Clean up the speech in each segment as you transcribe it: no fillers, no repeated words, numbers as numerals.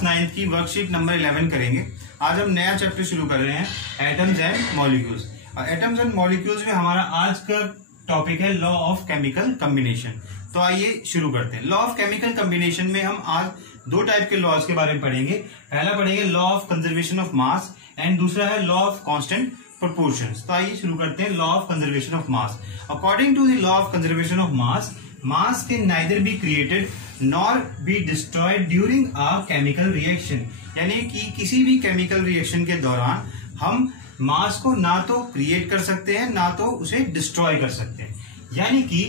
Class 9th की worksheet number 11 करेंगे। आज हम नया चैप्टर शुरू कर रहे हैं, atoms and molecules. Atoms and molecules में हमारा आज का टॉपिक है लॉ ऑफ केमिकल कॉम्बिनेशन। तो आइए शुरू करते हैं। लॉ ऑफ केमिकल कॉम्बिनेशन में हम आज दो टाइप के लॉज के बारे में पढ़ेंगे। पहला पढ़ेंगे law of conservation of mass and दूसरा है लॉ ऑफ कांस्टेंट प्रोपोर्शंस। तो आइए शुरू करते हैं। Law of conservation of mass. According to the law of conservation of mass, mass can neither be created nor be destroyed during a chemical reaction. यानी कि किसी भी केमिकल रिएक्शन के दौरान हम मास को ना तो क्रिएट कर सकते हैं ना तो उसे डिस्ट्रॉय कर सकते हैं। यानी कि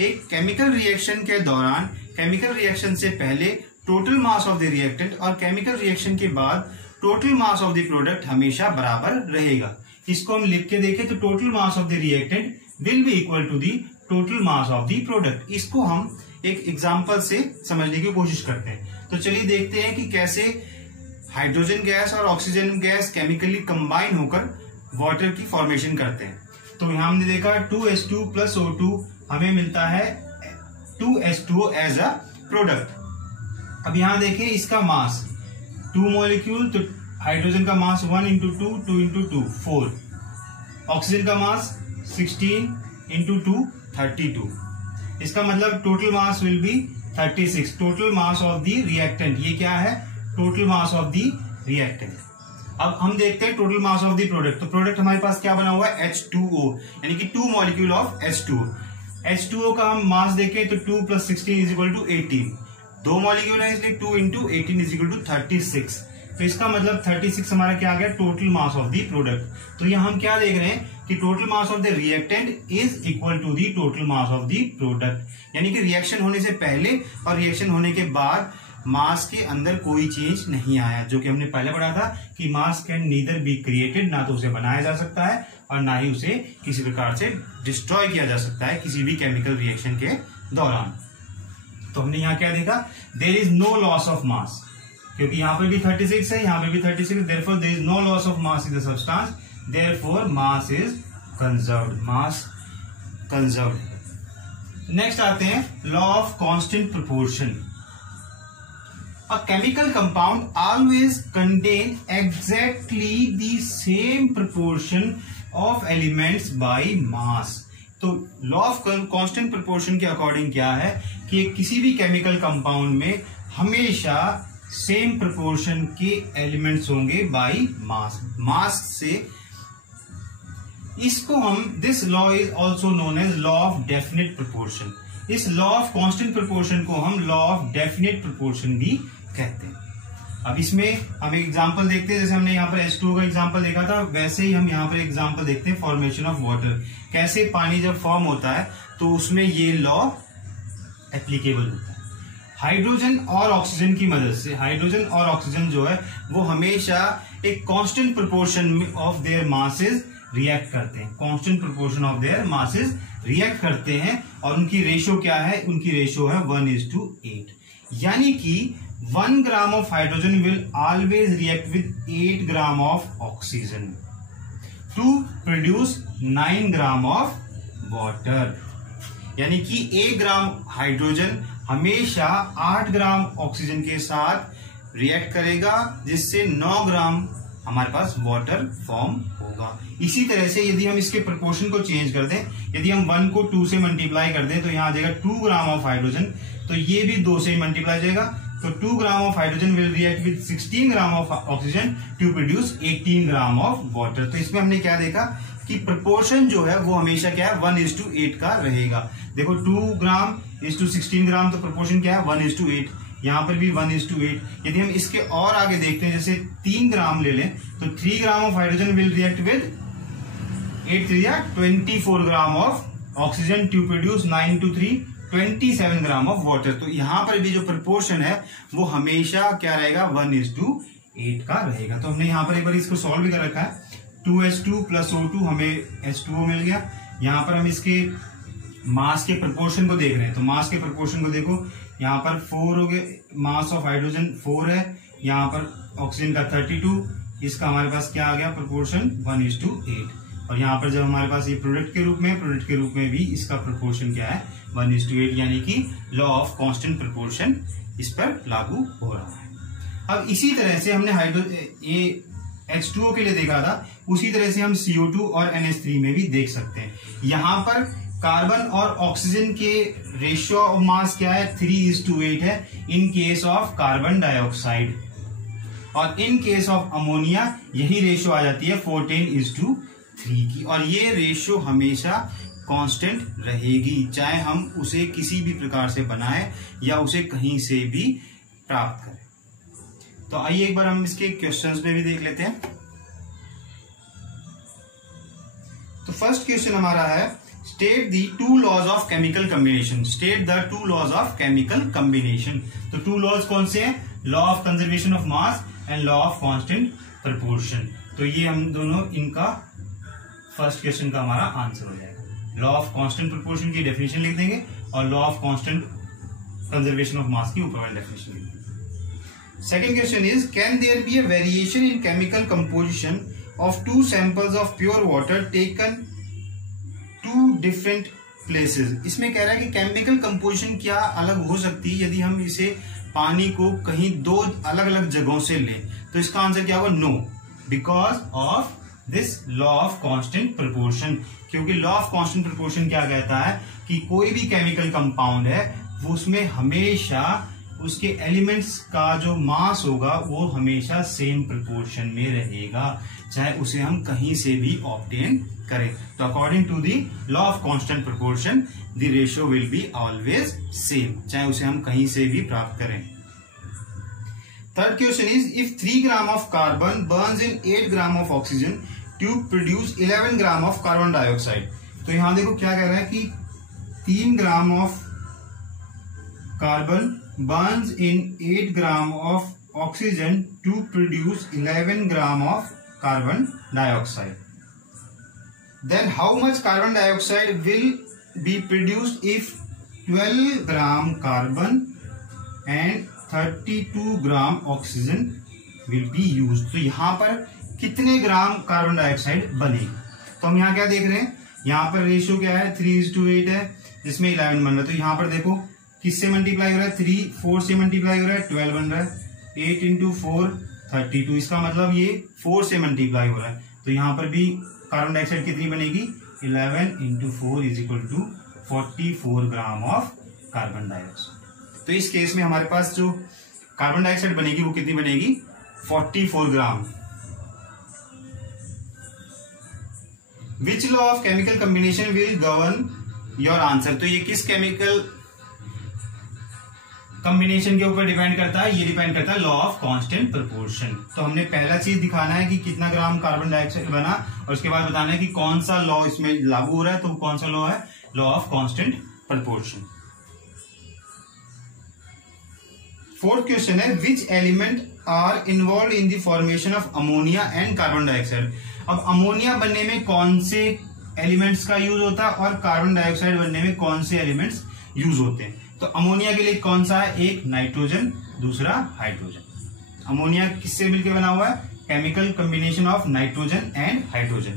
एक केमिकल रिएक्शन के दौरान, केमिकल रिएक्शन से पहले total mass of the reactant और केमिकल रिएक्शन के बाद total mass of the product हमेशा बराबर रहेगा। इसको हम लिख के देखें तो total mass of the reactant will be equal to the total mass of the product. इसको हम एक एग्जांपल से समझने की कोशिश करते हैं। तो चलिए देखते हैं कि कैसे हाइड्रोजन गैस और ऑक्सीजन गैस केमिकली कंबाइन होकर वाटर की फॉर्मेशन करते हैं। तो यहां हमने देखा 2H2 प्लस O2 हमें मिलता है 2H2O एज अ प्रोडक्ट। अब यहां देखें इसका मास 2 मॉलिक्यूल, तो हाइड्रोजन का मास 1 इंटू 2, 2 इंटू 2 4, ऑक्सीजन का मास 16 इंटू 2 32। इसका मतलब total mass will be 36। Total mass of the reactant, ये क्या है? Total mass of the reactant. अब हम देखते हैं total mass of the product. तो प्रोडक्ट हमारे पास क्या बना हुआ है? H2O, यानी कि 2 मॉलिक्यूल ऑफ H2O। H2O का हम मास देखें तो 2 plus 16 is equal to 18। 2 molecule है इसलिए 2 इंटू 18 इज इक्वल टू 36। तो इसका मतलब 36 हमारा क्या आ गया? Total mass of the product. तो यहाँ हम क्या देख रहे हैं कि total mass of the reactant is equal to the total mass of the product. यानी कि रिएक्शन होने से पहले और रिएक्शन होने के बाद मास के अंदर कोई चेंज नहीं आया, जो कि हमने पहले पढ़ा था कि मास कैन नीदर बी क्रिएटेड, ना तो उसे बनाया जा सकता है और ना ही उसे किसी प्रकार से डिस्ट्रॉय किया जा सकता है किसी भी केमिकल रिएक्शन के दौरान। तो हमने यहाँ क्या देखा? There is no loss of mass, क्योंकि यहाँ पर भी 36 है, यहाँ पर भी 36, therefore there is no loss of mass in the substance, therefore mass is conserved. Mass conserved. Next आते हैं law of constant proportion. A chemical compound always contain exactly the same proportion of elements by mass। तो law of constant proportion के according क्या है कि किसी भी chemical compound में हमेशा सेम प्रोपोर्शन के एलिमेंट्स होंगे बाय मास। मास से इसको हम, this law is also known as law of definite proportion. इस लॉ ऑफ कांस्टेंट प्रोपोर्शन को हम लॉ ऑफ डेफिनेट प्रोपोर्शन भी कहते हैं। अब इसमें हम एक एग्जांपल देखते हैं। जैसे हमने यहाँ पर H2O का एग्जांपल देखा था, वैसे ही हम यहाँ पर एग्जांपल देखते हैं फॉर्मेशन ऑफ वाटर। कैसे पानी जब फॉर्म होता है तो उसमें ये लॉ एप्लीकेबल होता है। हाइड्रोजन और ऑक्सीजन की मदद से, हाइड्रोजन और ऑक्सीजन जो है वो हमेशा एक constant proportion of their masses react करते हैं। Constant proportion of their masses react करते हैं और उनकी रेशो क्या है? उनकी रेशो है 1:8। यानी कि 1 gram of hydrogen will always react with 8 gram of oxygen to produce 9 gram of water. यानी कि 1 ग्राम हाइड्रोजन हमेशा 8 ग्राम ऑक्सीजन के साथ रिएक्ट करेगा, जिससे 9 ग्राम हमारे पास वाटर फॉर्म होगा। इसी तरह से यदि हम इसके प्रोपोर्शन को चेंज कर दें, यदि हम 1 को 2 से मल्टीप्लाई कर दें तो यहां आ जाएगा 2 ग्राम ऑफ हाइड्रोजन, तो ये भी 2 से मल्टीप्लाई जाएगा। तो 2 gram of hydrogen will react with 16 gram of oxygen to produce 18 gram of water. तो इसमें हमने क्या देखा कि प्रोपोर्शन जो है वो हमेशा क्या है? 1:8 का रहेगा। देखो 2 ग्राम इज टू 16 ग्राम, तो प्रोपोर्शन क्या है? 1:8। यहां पर भी 1:8। यदि हम इसके और आगे देखते हैं, जैसे 3 ग्राम ले लें तो 3 gram of hydrogen will react with 8 3 24 gram of oxygen to produce 9 to 3 27 gram of water. तो यहां पर भी जो प्रोपोर्शन है वो हमेशा क्या रहेगा? 1:8 का रहेगा। तो हमने यहां पर एक बार इसको सॉल्व भी कर रखा है। 2H2 प्लस O2 हमें H2O मिल गया। यहां पर हम इसके मास के प्रोपोर्शन को देख रहे हैं, तो मास के प्रोपोर्शन को देखो, यहाँ पर 4 हो गए, मास ऑफ हाइड्रोजन 4 है, यहाँ पर ऑक्सीजन का 32, इसका हमारे पास क्या आ गया? प्रोपोर्शन 1:8। और यहाँ पर जब हमारे पास ये प्रोडक्ट के रूप में भी इसका प्रोपोर्शन क्या है? 1:8। यानी कि लॉ ऑफ कांस्टेंट प्रोपोर्शन इस पर लागू हो रहा है। अब इसी तरह से हमने ये H2O के लिए देखा था, उसी तरह से हम CO2 और NH3 में भी देख सकते हैं। यहां पर कार्बन और ऑक्सीजन के रेशियो ऑफ मास क्या है, 3:8 है in case of carbon dioxide, और इन केस ऑफ अमोनिया यही रेशियो आ जाती है 14:3 की। और ये रेशियो हमेशा कांस्टेंट रहेगी, चाहे हम उसे किसी भी प्रकार से बनाएं या उसे कहीं से भी प्राप्त करें। तो आइए एक बार हम इसके क्वेश्चंस में भी देख लेते हैं। तो फर्स्ट क्वेश्चन हमारा है, state the 2 laws of chemical combination. State the 2 laws of chemical combination. तो 2 लॉज कौन से हैं? Law of conservation of mass and law of constant proportion. तो ये हम दोनों, इनका फर्स्ट क्वेश्चन का हमारा आंसर हो जाएगा। लॉ ऑफ कांस्टेंट प्रोपोर्शन की डेफिनेशन लिख देंगे और law of constant conservation of मास की ऊपर वाली डेफिनेशन लिख देंगे। Second question is, can there be a variation in chemical composition of 2 samples of pure water taken 2 different places? इसमें कह रहा है कि केमिकल कंपोजिशन क्या अलग हो सकती है यदि हम इसे पानी को कहीं 2 अलग अलग जगहों से लें। तो इसका आंसर क्या होगा? No, because of this law of constant proportion. क्योंकि लॉ ऑफ कांस्टेंट प्रोपोर्शन क्या कहता है कि कोई भी केमिकल कंपाउंड है वो उसमें हमेशा उसके एलिमेंट्स का जो मास होगा वो हमेशा सेम प्रोपोर्शन में रहेगा, चाहे उसे हम कहीं से भी ऑब्टेन करें। तो according to the law of constant proportion the ratio will be always same, चाहे उसे हम कहीं से भी प्राप्त करें। Third question is, if 3 gram of carbon burns in 8 gram of oxygen to produce 11 gram of carbon dioxide. तो यहां देखो क्या कह रहा है कि 3 gram of carbon burns in 8 gram of oxygen to produce 11 gram of carbon dioxide. Then how much carbon dioxide will be produced if 12 gram carbon and 32 gram oxygen will be used? तो यहाँ पर कितने gram carbon dioxide बनेगी? तो हम यहाँ क्या देख रहे हैं, यहाँ पर रेशियो क्या है, 3:8 है, जिसमें 11 बन रहा है। तो यहाँ पर देखो किससे मल्टीप्लाई हो रहा है, 3 4 से मल्टीप्लाई हो रहा है, 12 बन रहा है, 8 into 4 32। इसका मतलब ये 4 से मल्टीप्लाई हो रहा है। तो यहां पर भी कार्बन डाइऑक्साइड कितनी बनेगी, 11 into 4 is equal to 44 gram of carbon dioxide. तो इस केस में हमारे पास जो कार्बन डाइऑक्साइड बनेगी वो कितनी बनेगी, 44 ग्राम। Which law of chemical combination will govern your answer. तो ये किस केमिकल कॉम्बिनेशन के ऊपर डिपेंड करता है, ये डिपेंड करता है लॉ ऑफ कांस्टेंट प्रोपोर्शन। तो हमने पहला चीज दिखाना है कि कितना ग्राम कार्बन डाइऑक्साइड बना, और उसके बाद बताना है कि कौन सा लॉ इसमें लागू हो रहा है। तो कौन सा लॉ है, law of constant proportion. Fourth question है, which element are involve in the formation of ammonia and carbon dioxide. अब अमोनिया बनने में कौन से एलिमेंट्स का यूज होता है और कार्बन डाइऑक्साइड बनने में कौन से एलिमेंट्स यूज होते हैं। तो अमोनिया के लिए कौन सा है, एक नाइट्रोजन, दूसरा हाइड्रोजन। अमोनिया किससे मिलकर बना हुआ है, chemical combination of nitrogen and hydrogen.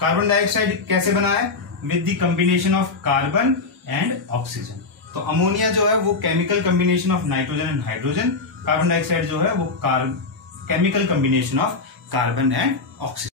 Carbon dioxide कैसे बना है, with the combination of carbon and oxygen. तो अमोनिया जो है वो chemical combination of nitrogen and hydrogen, carbon dioxide जो है वो chemical combination of carbon and oxygen.